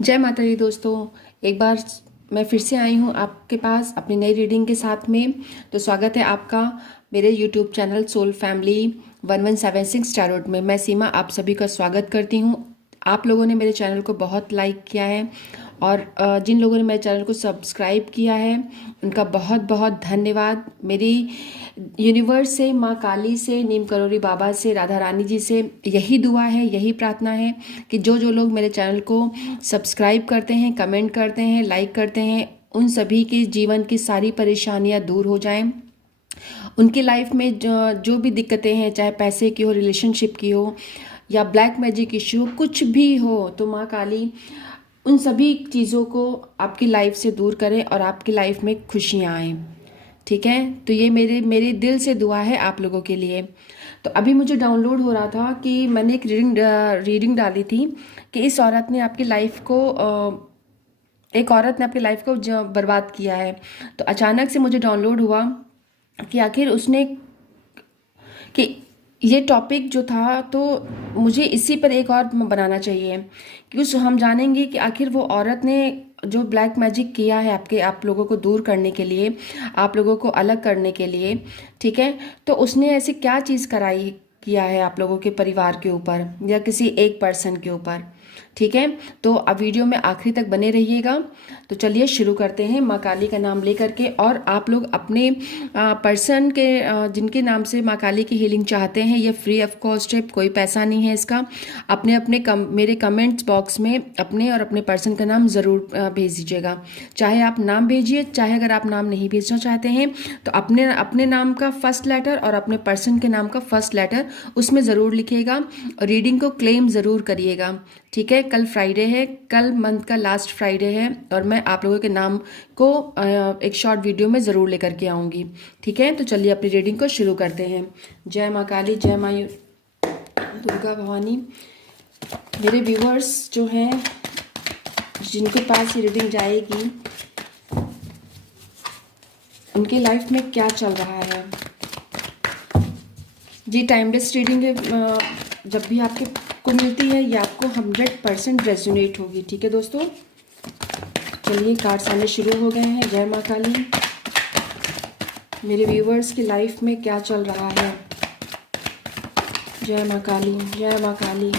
जय माता दी दोस्तों। एक बार मैं फिर से आई हूँ आपके पास अपनी नई रीडिंग के साथ में। तो स्वागत है आपका मेरे YouTube channel soul family 1176 tarot में। मैं सीमा आप सभी का स्वागत करती हूँ। आप लोगों ने मेरे चैनल को बहुत लाइक किया है और जिन लोगों ने मेरे चैनल को सब्सक्राइब किया है उनका बहुत बहुत धन्यवाद। मेरी यूनिवर्स से, माँ काली से, नीम करोली बाबा से, राधा रानी जी से यही दुआ है, यही प्रार्थना है कि जो जो लोग मेरे चैनल को सब्सक्राइब करते हैं, कमेंट करते हैं, लाइक करते हैं, उन सभी की जीवन की सारी परेशानियाँ दूर हो जाएं। उनकी लाइफ में जो भी दिक्कतें हैं, चाहे पैसे की हो, रिलेशनशिप की हो या ब्लैक मैजिक इश्यू, कुछ भी हो, तो माँ काली उन सभी चीज़ों को आपकी लाइफ से दूर करें और आपकी लाइफ में खुशियाँ आएँ। ठीक है, तो ये मेरे मेरे दिल से दुआ है आप लोगों के लिए। तो अभी मुझे डाउनलोड हो रहा था कि मैंने एक रीडिंग डाली थी कि इस औरत ने आपकी लाइफ को एक औरत ने आपकी लाइफ को बर्बाद किया है। तो अचानक से मुझे डाउनलोड हुआ कि आखिर उसने कि ये टॉपिक जो था, तो मुझे इसी पर एक और बनाना चाहिए कि उस हम जानेंगे कि आखिर वो औरत ने जो ब्लैक मैजिक किया है आप लोगों को दूर करने के लिए, आप लोगों को अलग करने के लिए, ठीक है, तो उसने ऐसी क्या चीज़ कराई किया है आप लोगों के परिवार के ऊपर या किसी एक पर्सन के ऊपर। ठीक है, तो अब वीडियो में आखिरी तक बने रहिएगा। तो चलिए शुरू करते हैं माँ काली का नाम लेकर के। और आप लोग अपने पर्सन के जिनके नाम से माँ काली की हीलिंग चाहते हैं, ये फ्री ऑफ कॉस्ट है, कोई पैसा नहीं है इसका। अपने अपने मेरे कमेंट्स बॉक्स में अपने और अपने पर्सन का नाम ज़रूर भेज दीजिएगा। चाहे आप नाम भेजिए, चाहे अगर आप नाम नहीं भेजना चाहते हैं तो अपने अपने नाम का फर्स्ट लेटर और अपने पर्सन के नाम का फर्स्ट लेटर उसमें ज़रूर लिखिएगा और रीडिंग को क्लेम ज़रूर करिएगा। ठीक है, कल फ्राइडे है, कल मंथ का लास्ट फ्राइडे है और मैं आप लोगों के नाम को एक शॉर्ट वीडियो में ज़रूर लेकर के आऊँगी। ठीक है, तो चलिए अपनी रीडिंग को शुरू करते हैं। जय माँ काली, जय माँ दुर्गा भवानी। मेरे व्यूअर्स जो हैं, जिनके पास ये रीडिंग जाएगी, उनके लाइफ में क्या चल रहा है। जी टाइमलेस रीडिंग है, जब भी आपके को मिलती है ये आपको 100% रेजोनेट होगी। ठीक है दोस्तों, चलिए कार्ड्स आने शुरू हो गए हैं। जय माँ काली, मेरे व्यूवर्स की लाइफ में क्या चल रहा है। जय माँ काली, जय माँ काली।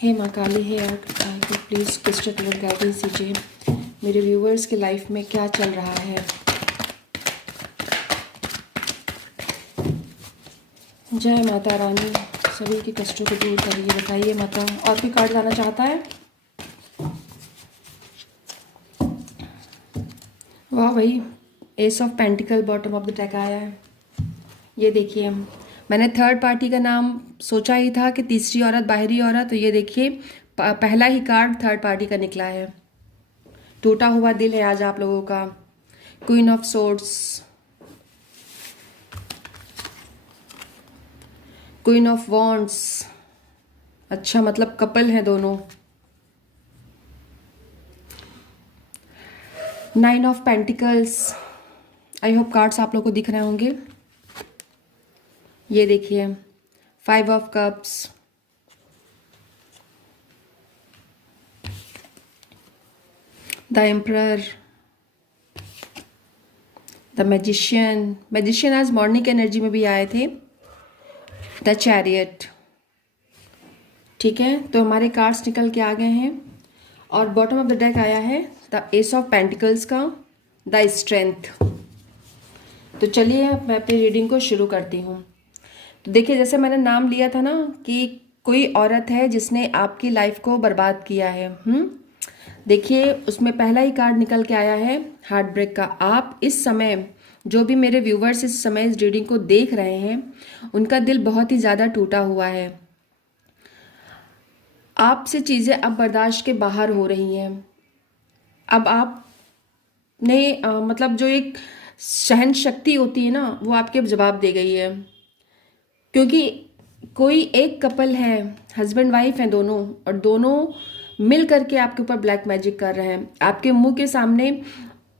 हे माँ काली, हे आर्क प्लीज क्रिस्टल गाइडेंस दीजिए। मेरे व्यूवर्स की लाइफ में क्या चल रहा है। जय माता रानी, सभी के कष्टों को दूर करिए। बताइए माता, और भी कार्ड आना चाहता है। वाह भाई, S of pentacle bottom of the deck आया है। ये देखिए, मैंने थर्ड पार्टी का नाम सोचा ही था कि तीसरी औरत, बाहरी औरत, तो ये देखिए पहला ही कार्ड थर्ड पार्टी का निकला है। टूटा हुआ दिल है आज आप लोगों का। Queen of swords, queen of wands, अच्छा मतलब कपल हैं दोनों। Nine of pentacles, I hope cards आप लोग को दिख रहे होंगे। ये देखिए five of cups, the emperor, the magician आज मॉर्निंग एनर्जी में भी आए थे। The chariot. ठीक है, तो हमारे कार्ड्स निकल के आ गए हैं और बॉटम ऑफ द डेक आया है द एस ऑफ पेंटिकल्स का, द स्ट्रेंथ। तो चलिए मैं अपनी रीडिंग को शुरू करती हूँ। तो देखिए, जैसे मैंने नाम लिया था ना कि कोई औरत है जिसने आपकी लाइफ को बर्बाद किया है। देखिए उसमें पहला ही कार्ड निकल के आया है हार्ट ब्रेक का। आप इस समय, जो भी मेरे व्यूवर्स इस समय इस रीडिंग को देख रहे हैं, उनका दिल बहुत ही ज़्यादा टूटा हुआ है। आपसे चीज़ें अब बर्दाश्त के बाहर हो रही हैं। अब आपने मतलब जो एक सहन शक्ति होती है ना, वो आपके जवाब दे गई है। क्योंकि कोई एक कपल है, हस्बैंड वाइफ हैं दोनों, और दोनों मिल करके आपके ऊपर ब्लैक मैजिक कर रहे हैं। आपके मुंह के सामने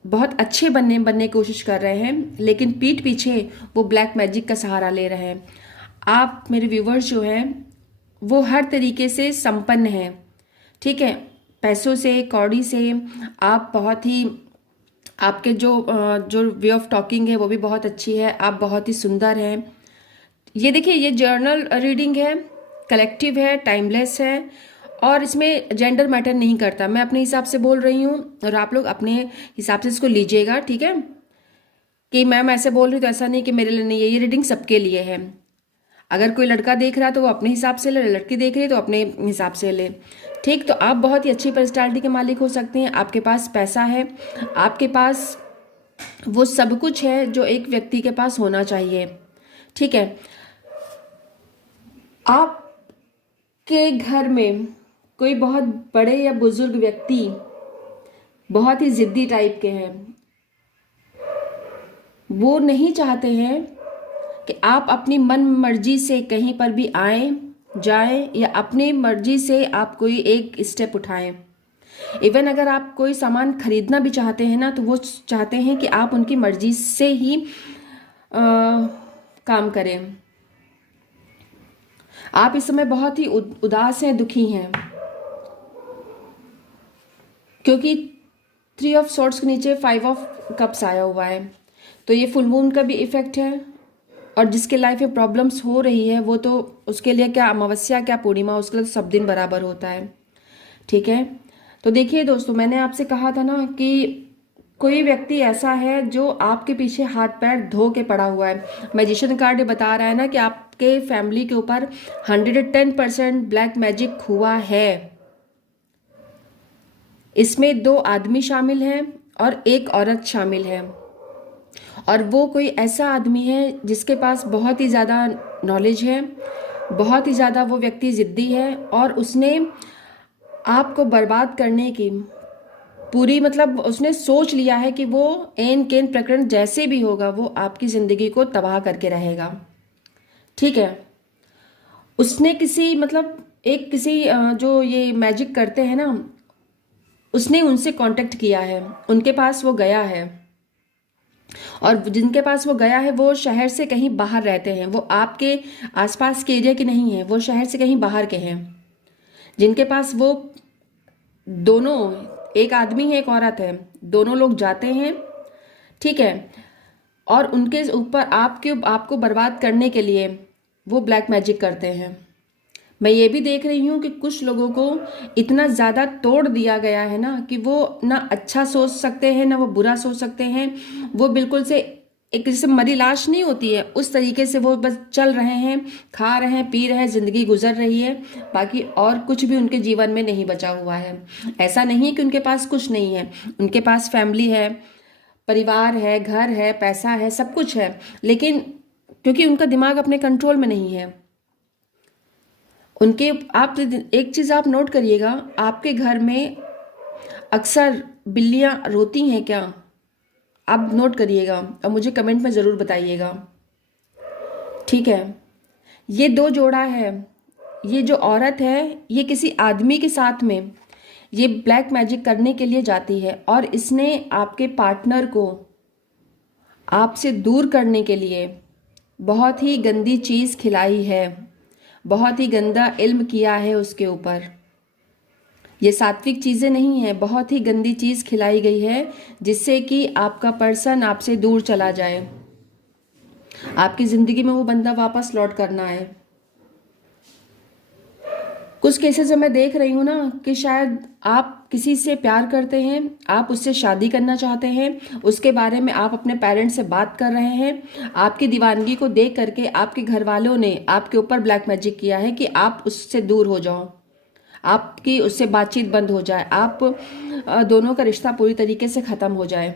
बहुत अच्छे बनने की कोशिश कर रहे हैं, लेकिन पीठ पीछे वो ब्लैक मैजिक का सहारा ले रहे हैं। आप मेरे व्यूवर्स जो हैं वो हर तरीके से संपन्न हैं। ठीक है, पैसों से, कौड़ी से आप बहुत ही, आपके जो वे ऑफ टॉकिंग है वो भी बहुत अच्छी है, आप बहुत ही सुंदर हैं। ये देखिए, ये जर्नल रीडिंग है, कलेक्टिव है, टाइमलेस है और इसमें जेंडर मैटर नहीं करता। मैं अपने हिसाब से बोल रही हूँ और आप लोग अपने हिसाब से इसको लीजिएगा, ठीक है। कि मैम ऐसे बोल रही तो ऐसा नहीं कि मेरे लिए नहीं है, ये रीडिंग सबके लिए है। अगर कोई लड़का देख रहा है तो वो अपने हिसाब से ले, लड़की देख रही है तो अपने हिसाब से ले, ठीक। तो आप बहुत ही अच्छी पर्सनालिटी के मालिक हो सकते हैं, आपके पास पैसा है, आपके पास वो सब कुछ है जो एक व्यक्ति के पास होना चाहिए, ठीक है। आपके घर में कोई बहुत बड़े या बुजुर्ग व्यक्ति बहुत ही जिद्दी टाइप के हैं, वो नहीं चाहते हैं कि आप अपनी मन मर्जी से कहीं पर भी आए जाएं या अपनी मर्जी से आप कोई एक स्टेप उठाएं। इवन अगर आप कोई सामान खरीदना भी चाहते हैं ना, तो वो चाहते हैं कि आप उनकी मर्जी से ही काम करें। आप इस समय बहुत ही उदास हैं, दुखी हैं, क्योंकि 3 ऑफ सॉर्ड्स के नीचे 5 ऑफ कप्स आया हुआ है। तो ये फुल मून का भी इफेक्ट है और जिसके लाइफ में प्रॉब्लम्स हो रही है वो तो उसके लिए क्या अमावस्या क्या पूर्णिमा, उसके लिए तो सब दिन बराबर होता है, ठीक है। तो देखिए दोस्तों, मैंने आपसे कहा था ना कि कोई व्यक्ति ऐसा है जो आपके पीछे हाथ पैर धो के पड़ा हुआ है। मैजिशियन कार्ड बता रहा है ना कि आपके फैमिली के ऊपर 110% ब्लैक मैजिक हुआ है। इसमें 2 आदमी शामिल हैं और 1 औरत शामिल है, और वो कोई ऐसा आदमी है जिसके पास बहुत ही ज़्यादा नॉलेज है, बहुत ही ज़्यादा वो व्यक्ति ज़िद्दी है और उसने आपको बर्बाद करने की पूरी, मतलब उसने सोच लिया है कि वो एन केन प्रकरण जैसे भी होगा वो आपकी ज़िंदगी को तबाह करके रहेगा, ठीक है। उसने किसी, मतलब एक किसी जो ये मैजिक करते हैं ना, उसने उनसे कांटेक्ट किया है, उनके पास वो गया है, और जिनके पास वो गया है वो शहर से कहीं बाहर रहते हैं, वो आपके आसपास के एरिया के नहीं हैं, वो शहर से कहीं बाहर के हैं। जिनके पास वो दोनों, एक आदमी है एक औरत है, दोनों लोग जाते हैं, ठीक है, और उनके ऊपर आपको बर्बाद करने के लिए वो ब्लैक मैजिक करते हैं। मैं ये भी देख रही हूँ कि कुछ लोगों को इतना ज़्यादा तोड़ दिया गया है ना कि वो ना अच्छा सोच सकते हैं ना वो बुरा सोच सकते हैं। वो बिल्कुल से एक जैसे मरी लाश नहीं होती है, उस तरीके से वो बस चल रहे हैं, खा रहे हैं, पी रहे हैं, जिंदगी गुजर रही है, बाकी और कुछ भी उनके जीवन में नहीं बचा हुआ है। ऐसा नहीं है कि उनके पास कुछ नहीं है, उनके पास फैमिली है, परिवार है, घर है, पैसा है, सब कुछ है, लेकिन क्योंकि उनका दिमाग अपने कंट्रोल में नहीं है उनके। आप एक चीज़ आप नोट करिएगा, आपके घर में अक्सर बिल्लियां रोती हैं क्या? आप नोट करिएगा और मुझे कमेंट में ज़रूर बताइएगा, ठीक है। ये 2 जोड़ा है, ये जो औरत है ये किसी आदमी के साथ में ये ब्लैक मैजिक करने के लिए जाती है और इसने आपके पार्टनर को आपसे दूर करने के लिए बहुत ही गंदी चीज़ खिलाई है, बहुत ही गंदा इल्म किया है उसके ऊपर। ये सात्विक चीज़ें नहीं है, बहुत ही गंदी चीज़ खिलाई गई है जिससे कि आपका पर्सन आपसे दूर चला जाए, आपकी ज़िंदगी में वो बंदा वापस लौट करना है। कुछ केसेस में मैं देख रही हूँ ना कि शायद आप किसी से प्यार करते हैं, आप उससे शादी करना चाहते हैं, उसके बारे में आप अपने पेरेंट्स से बात कर रहे हैं, आपकी दीवानगी को देख करके आपके घर वालों ने आपके ऊपर ब्लैक मैजिक किया है कि आप उससे दूर हो जाओ, आपकी उससे बातचीत बंद हो जाए, आप दोनों का रिश्ता पूरी तरीके से ख़त्म हो जाए।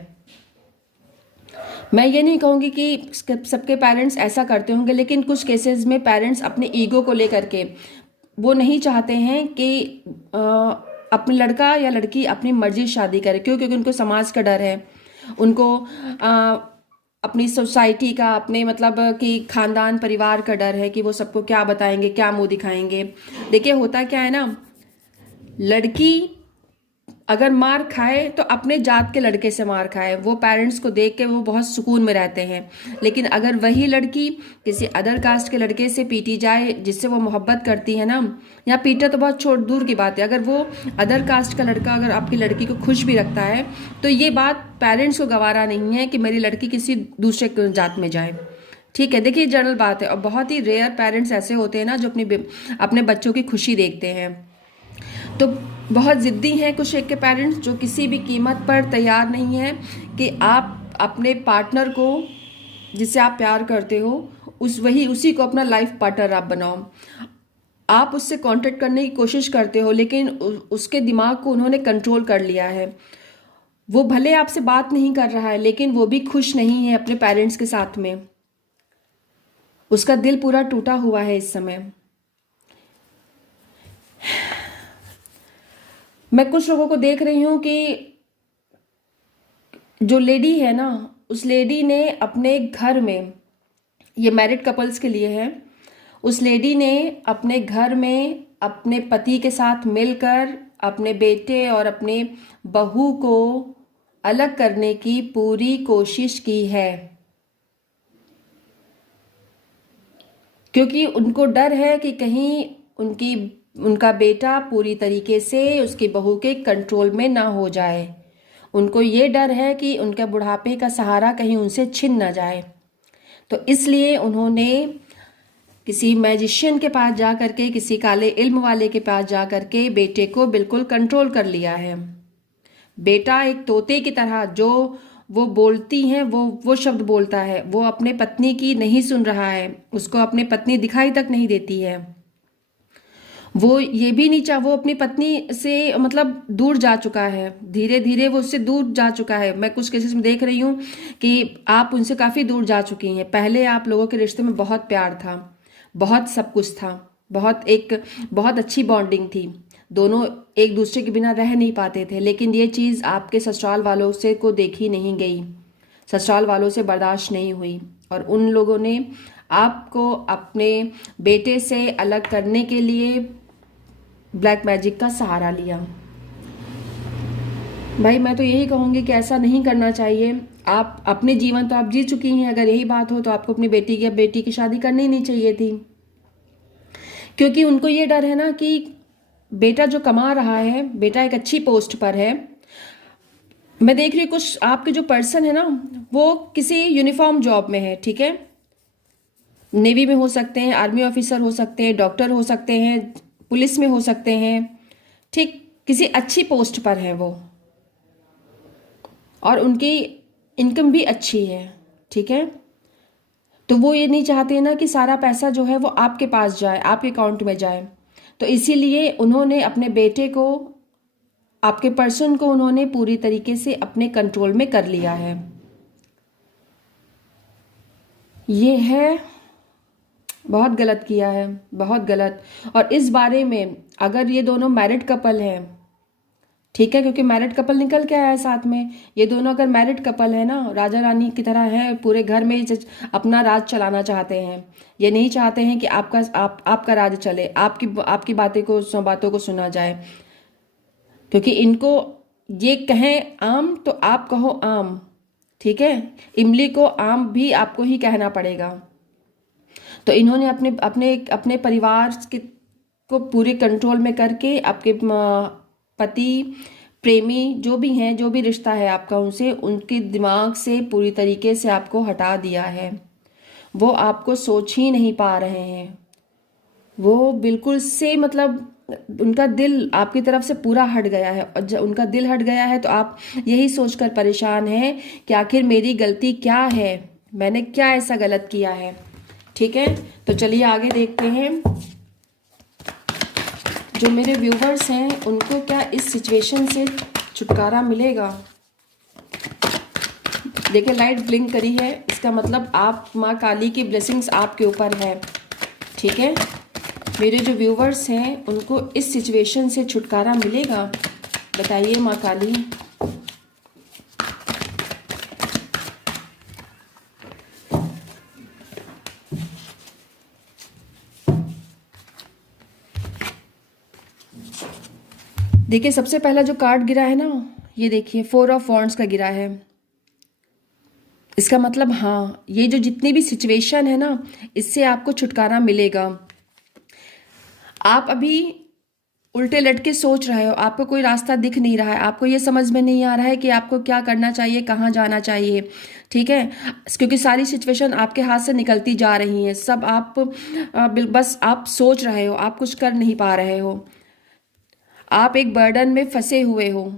मैं ये नहीं कहूँगी कि सबके पेरेंट्स ऐसा करते होंगे, लेकिन कुछ केसेस में पेरेंट्स अपने ईगो को लेकर के वो नहीं चाहते हैं कि अपने लड़का या लड़की अपनी मर्जी से शादी करे। क्यों? क्योंकि उनको समाज का डर है, उनको अपनी सोसाइटी का, अपने मतलब कि खानदान परिवार का डर है कि वो सबको क्या बताएंगे, क्या मुंह दिखाएंगे। देखिए होता क्या है ना, लड़की अगर मार खाए तो अपने जात के लड़के से मार खाए, वो पेरेंट्स को देख के वो बहुत सुकून में रहते हैं। लेकिन अगर वही लड़की किसी अदर कास्ट के लड़के से पीटी जाए जिससे वो मोहब्बत करती है ना, या पीटा तो बहुत छोड़ दूर की बात है, अगर वो अदर कास्ट का लड़का अगर आपकी लड़की को खुश भी रखता है, तो ये बात पेरेंट्स को गवारा नहीं है कि मेरी लड़की किसी दूसरे जात में जाए। ठीक है, देखिए जनरल बात है, और बहुत ही रेयर पेरेंट्स ऐसे होते हैं ना जो अपने बच्चों की खुशी देखते हैं। तो बहुत ज़िद्दी हैं कुछ एक के पेरेंट्स जो किसी भी कीमत पर तैयार नहीं है कि आप अपने पार्टनर को, जिससे आप प्यार करते हो, उसी को अपना लाइफ पार्टनर आप बनाओ। आप उससे कांटेक्ट करने की कोशिश करते हो, लेकिन उसके दिमाग को उन्होंने कंट्रोल कर लिया है। वो भले आपसे बात नहीं कर रहा है, लेकिन वो भी खुश नहीं है अपने पेरेंट्स के साथ में। उसका दिल पूरा टूटा हुआ है इस समय। मैं कुछ लोगों को देख रही हूँ कि जो लेडी है ना, उस लेडी ने अपने घर में, ये मैरिड कपल्स के लिए है, उस लेडी ने अपने घर में अपने पति के साथ मिलकर अपने बेटे और अपने बहू को अलग करने की पूरी कोशिश की है, क्योंकि उनको डर है कि कहीं उनका बेटा पूरी तरीके से उसकी बहू के कंट्रोल में ना हो जाए। उनको ये डर है कि उनके बुढ़ापे का सहारा कहीं उनसे छिन ना जाए। तो इसलिए उन्होंने किसी मैजिशियन के पास जा करके, किसी काले इल्म वाले के पास जा करके बेटे को बिल्कुल कंट्रोल कर लिया है। बेटा एक तोते की तरह जो वो बोलती हैं वो शब्द बोलता है। वो अपने पत्नी की नहीं सुन रहा है, उसको अपनी पत्नी दिखाई तक नहीं देती है। वो ये भी नहीं चाह, वो अपनी पत्नी से मतलब दूर जा चुका है, धीरे धीरे वो उससे दूर जा चुका है। मैं कुछ केसेस में देख रही हूँ कि आप उनसे काफ़ी दूर जा चुकी हैं। पहले आप लोगों के रिश्ते में बहुत प्यार था, बहुत सब कुछ था, बहुत अच्छी बॉन्डिंग थी, दोनों एक दूसरे के बिना रह नहीं पाते थे। लेकिन ये चीज़ आपके ससुराल वालों से को देखी नहीं गई, ससुराल वालों से बर्दाश्त नहीं हुई, और उन लोगों ने आपको अपने बेटे से अलग करने के लिए ब्लैक मैजिक का सहारा लिया। भाई मैं तो यही कहूँगी कि ऐसा नहीं करना चाहिए। आप अपने जीवन तो आप जी चुकी हैं, अगर यही बात हो तो आपको अपनी बेटी की शादी करनी नहीं चाहिए थी, क्योंकि उनको ये डर है ना कि बेटा जो कमा रहा है, बेटा एक अच्छी पोस्ट पर है। मैं देख रही हूँ कुछ आपके जो पर्सन है ना, वो किसी यूनिफॉर्म जॉब में है, ठीक है, नेवी में हो सकते हैं, आर्मी ऑफिसर हो सकते हैं, डॉक्टर हो सकते हैं, पुलिस में हो सकते हैं, ठीक, किसी अच्छी पोस्ट पर है वो, और उनकी इनकम भी अच्छी है, ठीक है। तो वो ये नहीं चाहते ना कि सारा पैसा जो है वो आपके पास जाए, आपके अकाउंट में जाए। तो इसीलिए उन्होंने अपने बेटे को, आपके पर्सन को उन्होंने पूरी तरीके से अपने कंट्रोल में कर लिया है। ये है, बहुत गलत किया है, बहुत गलत। और इस बारे में अगर ये दोनों मैरिड कपल हैं, ठीक है, क्योंकि मैरिड कपल निकल के आया है साथ में, ये दोनों अगर मैरिड कपल है ना, राजा रानी की तरह है, पूरे घर में अपना राज चलाना चाहते हैं। ये नहीं चाहते हैं कि आपका राज चले, आपकी बातों को सुना जाए, क्योंकि इनको ये कहें आम तो आप कहो आम, ठीक है, इमली को आम भी आपको ही कहना पड़ेगा। तो इन्होंने अपने अपने अपने परिवार को पूरे कंट्रोल में करके आपके पति, प्रेमी जो भी हैं, जो भी रिश्ता है आपका उनसे, उनके दिमाग से पूरी तरीके से आपको हटा दिया है। वो आपको सोच ही नहीं पा रहे हैं, वो बिल्कुल से मतलब उनका दिल आपकी तरफ से पूरा हट गया है। और जब उनका दिल हट गया है तो आप यही सोचकर परेशान हैं कि आखिर मेरी गलती क्या है, मैंने क्या ऐसा गलत किया है, ठीक है। तो चलिए आगे देखते हैं, जो मेरे व्यूवर्स हैं उनको क्या इस सिचुएशन से छुटकारा मिलेगा। देखिए लाइट ब्लिंक करी है, इसका मतलब आप, माँ काली की ब्लेसिंग्स आपके ऊपर है, ठीक है। मेरे जो व्यूवर्स हैं उनको इस सिचुएशन से छुटकारा मिलेगा, बताइए माँ काली। देखिए सबसे पहला जो कार्ड गिरा है ना, ये देखिए 4 ऑफ वॉन्ड्स का गिरा है। इसका मतलब हाँ, ये जो जितनी भी सिचुएशन है ना, इससे आपको छुटकारा मिलेगा। आप अभी उल्टे लटके सोच रहे हो, आपको कोई रास्ता दिख नहीं रहा है, आपको ये समझ में नहीं आ रहा है कि आपको क्या करना चाहिए, कहाँ जाना चाहिए। ठीक है, क्योंकि सारी सिचुएशन आपके हाथ से निकलती जा रही हैं, सब आप बस आप सोच रहे हो, आप कुछ कर नहीं पा रहे हो। आप एक बर्डन में फंसे हुए हो,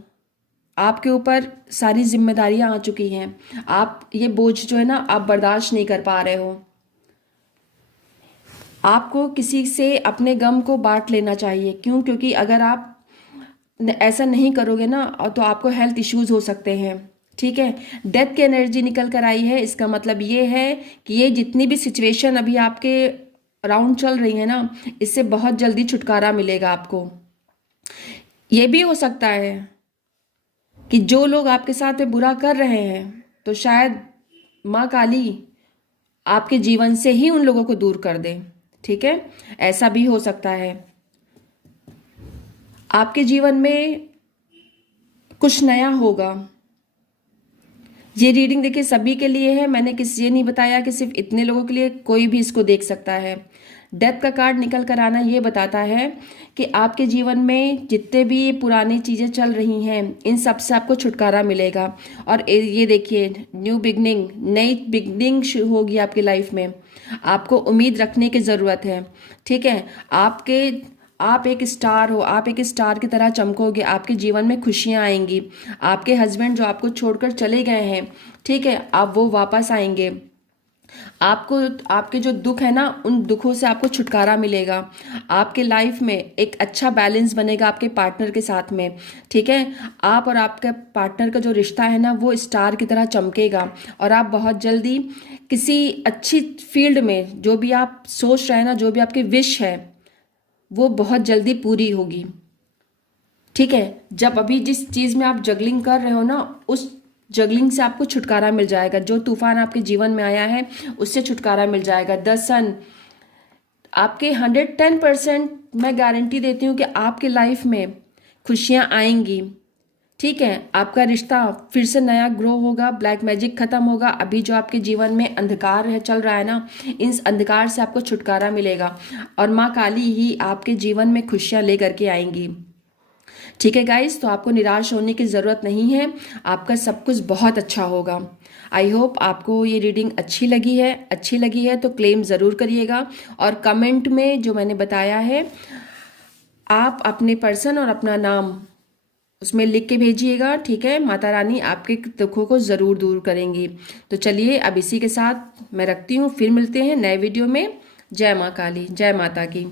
आपके ऊपर सारी जिम्मेदारियां आ चुकी हैं, आप ये बोझ जो है ना आप बर्दाश्त नहीं कर पा रहे हो। आपको किसी से अपने गम को बांट लेना चाहिए। क्यों? क्योंकि अगर आप ऐसा नहीं करोगे ना तो आपको हेल्थ इश्यूज हो सकते हैं। ठीक है, डेथ की एनर्जी निकल कर आई है। इसका मतलब ये है कि ये जितनी भी सिचुएशन अभी आपके अराउंड चल रही है ना, इससे बहुत जल्दी छुटकारा मिलेगा आपको। ये भी हो सकता है कि जो लोग आपके साथ में बुरा कर रहे हैं, तो शायद माँ काली आपके जीवन से ही उन लोगों को दूर कर दे। ठीक है, ऐसा भी हो सकता है। आपके जीवन में कुछ नया होगा। ये रीडिंग देखिए सभी के लिए है, मैंने किसी ये नहीं बताया कि सिर्फ इतने लोगों के लिए, कोई भी इसको देख सकता है। डेथ का कार्ड निकल कर आना ये बताता है कि आपके जीवन में जितने भी ये पुरानी चीज़ें चल रही हैं, इन सब से आपको छुटकारा मिलेगा। और ये देखिए न्यू बिगनिंग, नई बिगनिंग शुरू होगी आपकी लाइफ में। आपको उम्मीद रखने की ज़रूरत है। ठीक है, आप एक स्टार हो, आप एक स्टार की तरह चमकोगे, आपके जीवन में खुशियां आएंगी। आपके हस्बैंड जो आपको छोड़कर चले गए हैं, ठीक है, आप वो वापस आएंगे। आपको आपके जो दुख है ना, उन दुखों से आपको छुटकारा मिलेगा। आपके लाइफ में एक अच्छा बैलेंस बनेगा आपके पार्टनर के साथ में। ठीक है, आप और आपके पार्टनर का जो रिश्ता है ना, वो स्टार की तरह चमकेगा। और आप बहुत जल्दी किसी अच्छी फील्ड में, जो भी आप सोच रहे हैं ना, जो भी आपकी विश है, वो बहुत जल्दी पूरी होगी। ठीक है, जब अभी जिस चीज़ में आप जगलिंग कर रहे हो ना, उस जगलिंग से आपको छुटकारा मिल जाएगा। जो तूफान आपके जीवन में आया है, उससे छुटकारा मिल जाएगा। द सन आपके 110% मैं गारंटी देती हूँ कि आपके लाइफ में खुशियाँ आएंगी। ठीक है, आपका रिश्ता फिर से नया ग्रो होगा, ब्लैक मैजिक खत्म होगा। अभी जो आपके जीवन में अंधकार है चल रहा है ना, इन अंधकार से आपको छुटकारा मिलेगा और माँ काली ही आपके जीवन में खुशियाँ लेकर के आएंगी। ठीक है गाइस, तो आपको निराश होने की ज़रूरत नहीं है, आपका सब कुछ बहुत अच्छा होगा। आई होप आपको ये रीडिंग अच्छी लगी है। अच्छी लगी है तो क्लेम ज़रूर करिएगा और कमेंट में जो मैंने बताया है, आप अपने पर्सन और अपना नाम उसमें लिख के भेजिएगा। ठीक है, माता रानी आपके दुखों को ज़रूर दूर करेंगी। तो चलिए अब इसी के साथ मैं रखती हूँ, फिर मिलते हैं नए वीडियो में। जय माँ काली, जय माता की।